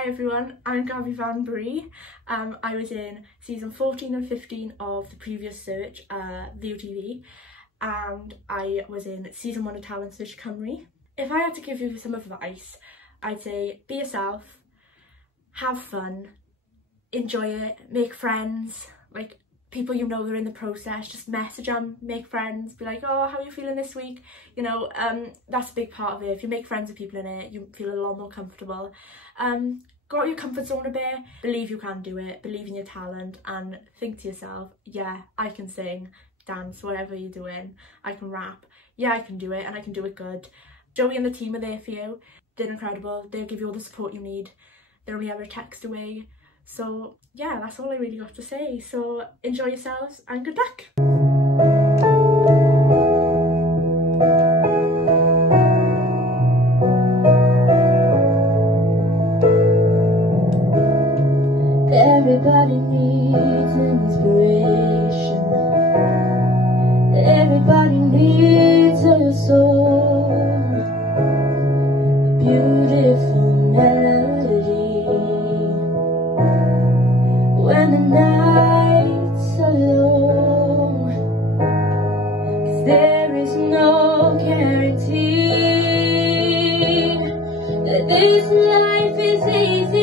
Hi everyone, I'm Gabbie van Bree. I was in season 14 and 15 of the previous search, VOTV, and I was in season 1 of Talent Search Cymru. If I had to give you some advice, I'd say be yourself, have fun, enjoy it, make friends, like people you know that are in the process, just message them, make friends, be like, oh, how are you feeling this week? You know, that's a big part of it. If you make friends with people in it, you feel a lot more comfortable. Go out of your comfort zone a bit, believe you can do it, believe in your talent, and think to yourself, yeah, I can sing, dance, whatever you're doing, I can rap, yeah, I can do it, and I can do it good. Joey and the team are there for you, they're incredible, they'll give you all the support you need, they'll be able to text away. So yeah, that's all I really got to say. So enjoy yourselves and good luck. Everybody needs inspiration. Everybody needs a song, a beautiful melody. When the nights are long, 'cause there is no guarantee that this life is easy.